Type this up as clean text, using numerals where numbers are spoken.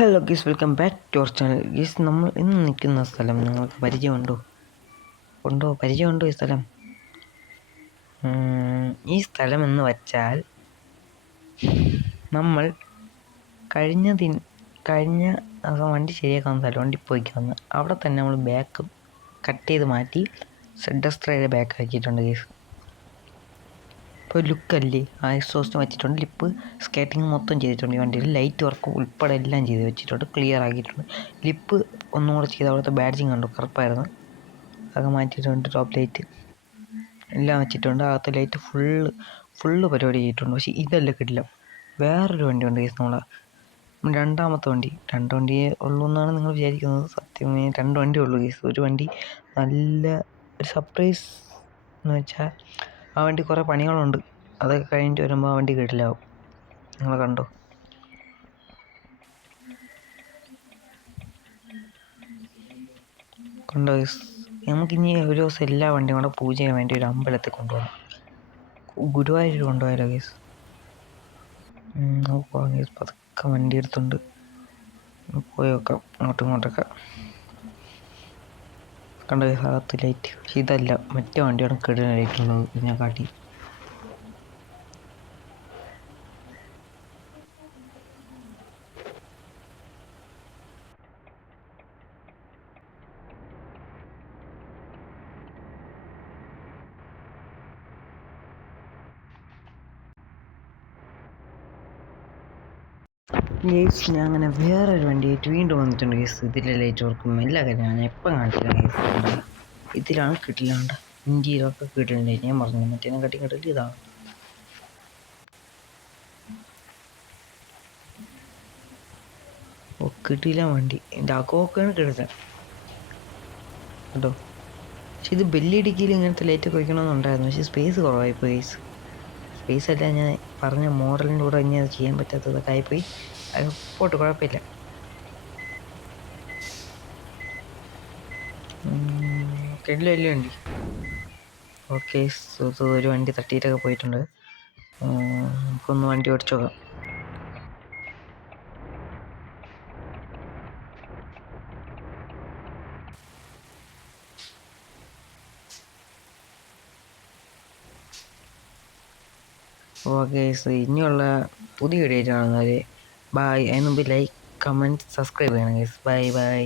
Hello guys, welcome back to our channel. Guys, നമ്മൾ ഇന്ന് നിൽക്കുന്ന സ്ഥലം നിങ്ങൾക്ക് പരിചയമുണ്ടോ ഈ സ്ഥലം? ഈ സ്ഥലം എന്ന് വച്ചാൽ നമ്മൾ കഴിഞ്ഞ ദിവസം വണ്ടി ശരിയാക്കാൻ സ്ഥലം വണ്ടി പോയിക്ക് വന്ന് അവിടെ തന്നെ നമ്മൾ ബാക്ക് കട്ട് ചെയ്ത് മാറ്റി സെഡസ്ട്രയുടെ ബാക്ക് ആക്കിയിട്ടുണ്ട് ഗീസ്. ഇപ്പോൾ ലുക്കല്ലേ, ആ എക്സോസ്റ്റ് വെച്ചിട്ടുണ്ട്, ലിപ്പ് സ്കേറ്റിംഗ് മൊത്തം ചെയ്തിട്ടുണ്ട്. ഈ വണ്ടിയിൽ ലൈറ്റ് വർക്ക് ഉൾപ്പെടെ എല്ലാം ചെയ്ത് വെച്ചിട്ടുണ്ട്, ക്ലിയർ ആക്കിയിട്ടുണ്ട്. ലിപ്പ് ഒന്നും കൂടെ ചെയ്ത് അവിടുത്തെ ബാഡ്ജിങ് കണ്ടു, കറുപ്പായിരുന്നു, അതൊക്കെ മാറ്റിയിട്ടുണ്ട്. ടോപ്പ് ലൈറ്റ് എല്ലാം വെച്ചിട്ടുണ്ട്, അകത്തെ ലൈറ്റ് ഫുള്ള് പരിപാടി ചെയ്തിട്ടുണ്ട്. പക്ഷേ ഇതല്ല കിട്ടില്ല, വേറൊരു വണ്ടി ഉണ്ട് കേസ്. രണ്ടാമത്തെ വണ്ടി, രണ്ട് വണ്ടിയേ ഉള്ളൂ എന്നാണ് നിങ്ങൾ വിചാരിക്കുന്നത്. സത്യമേ 2 വണ്ടിയേ ഉള്ളൂ കേസ്. ഒരു വണ്ടി നല്ല ഒരു സർപ്രൈസ് എന്ന് വെച്ചാൽ ആ വണ്ടി കുറേ പണികളുണ്ട്, അതൊക്കെ കഴിഞ്ഞിട്ട് വരുമ്പോൾ ആ വണ്ടി കിടിലാവും. നിങ്ങൾ കണ്ടോ? ഗൈസ്, നമുക്കിനി ഒരു ദിവസം എല്ലാ വണ്ടിയും കൂടെ പൂജ ചെയ്യാൻ വേണ്ടി ഒരു അമ്പലത്തിൽ കൊണ്ടുപോകണം. ഗുരുവായൂർ കൊണ്ടുപോയാലോ ഗൈസ്? നോക്കാം ഗൈസ്, പതുക്കെ വണ്ടി എടുത്തുണ്ട് പോയി വെക്കാം അങ്ങോട്ടും ഇങ്ങോട്ടൊക്കെ. കണ്ടോ ഗൈസ്, അകത്ത് ലൈറ്റ്. പക്ഷെ ഇതല്ല, മറ്റേ വണ്ടിയാണ് കിടിലൻ ലൈറ്റ് ഉള്ളത് ഇതിനെ കാട്ടി. ഗേസ്, ഞാൻ അങ്ങനെ വേറൊരു വണ്ടിയായിട്ട് വീണ്ടും വന്നിട്ടുണ്ട് ഗേസ്. ഇതിലെ ലൈറ്റ് വർക്കും എല്ലാ കാര്യം ഞാൻ എപ്പം കാണിച്ചില്ല ഗേസ്. ഇതിലാണ് കിട്ടില്ലാണ്ട് ഇന്ത്യയിലൊക്കെ കിട്ടില്ല. ഞാൻ പറഞ്ഞു മറ്റേ കട്ടിൽ ഇതാണ്. ഓ, കിട്ടില്ല വണ്ടി, എൻ്റെ അകമൊക്കെയാണ് കിട്ടുന്നത് കേട്ടോ. പക്ഷെ ഇത് ബെല്ലിടിക്കിയിൽ ഇങ്ങനത്തെ ലൈറ്റൊക്കെ വയ്ക്കണമെന്നുണ്ടായിരുന്നു, പക്ഷേ സ്പേസ് കുറവായിപ്പോയി ഗേസ്. സ്പേസ് അല്ല, ഞാൻ പറഞ്ഞ മോഡലിൻ്റെ കൂടെ ഇനി അത് ചെയ്യാൻ പറ്റാത്തതൊക്കെ ആയിപ്പോയി. അത് പോട്ട്, കുഴപ്പമില്ല. കിടിലല്ലേ വണ്ടി? ഓക്കെ, ഒരു വണ്ടി തട്ടിയിട്ടൊക്കെ പോയിട്ടുണ്ട്. നമുക്കൊന്ന് വണ്ടി ഓടിച്ചു നോക്കാം. ഓക്കെ, ഇനിയുള്ള പുതിയ വീഡിയോ കാണുന്നവരെ ബൈ. അതിന് മുമ്പ് ലൈക്ക്, കമൻറ്റ്, സബ്സ്ക്രൈബ് ചെയ്യണം ഗൈസ്. ബൈ.